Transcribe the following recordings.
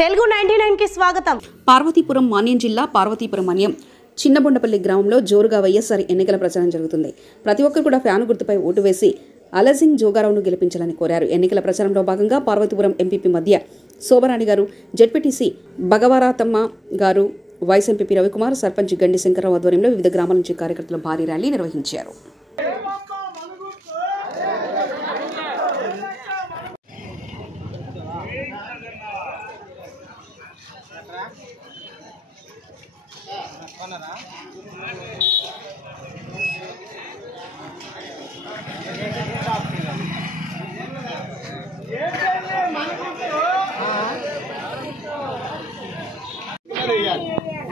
తెలుగు 99 కి స్వాగతం. పార్వతీపురం మాన్యం జిల్లా పార్వతీపురం మన్యం చిన్నబొండపల్లి గ్రామంలో జోరుగా వైఎస్ఆర్ ఎన్నికల ప్రచారం జరుగుతుంది. ప్రతి ఒక్కరు కూడా ఫ్యాను గుర్తుపై ఓటు వేసి అలసింగ్ జోగారావును గెలిపించాలని కోరారు. ఎన్నికల ప్రచారంలో భాగంగా పార్వతీపురం ఎంపీపీ మధ్య శోభరాణి గారు, జెడ్పీటీసీ భగవరాతమ్మ గారు, వైస్ ఎంపీపీ రవికుమార్, సర్పంచ్ గండి శంకరరావు ఆధ్వర్యంలో వివిధ గ్రామాల నుంచి కార్యకర్తలు భారీ ర్యాలీ నిర్వహించారు.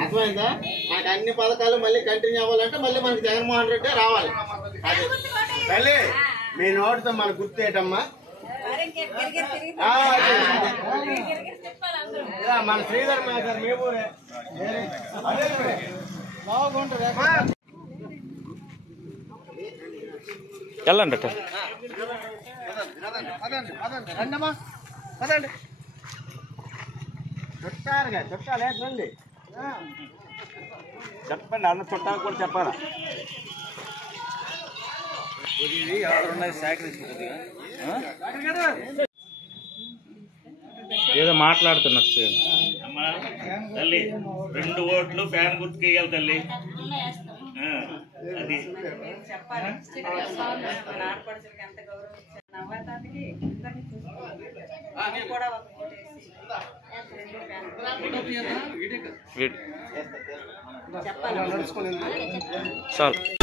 అర్థమైందా? మనకు అన్ని పథకాలు మళ్ళీ కంటిన్యూ అవ్వాలంటే మళ్ళీ మనకి జగన్మోహన్ రెడ్డి రావాలి. మళ్ళీ మీ నోటితో మన గుర్తు ఏంటమ్మా? మన శ్రీధర్ సార్ మీ ఊరే వెళ్ళండి రండమ్మా, పదండి. చుట్టారుగా చుట్టాలే రండి. చెప్పండి, అన్న చుట్టాలు కూడా చెప్పాలా? ఏదో మాట్లాడుతున్నట్టు తల్లి 2 ఓట్లు ఫ్యాన్ గుర్తుకు వేయాలి తల్లి. అది చాలు.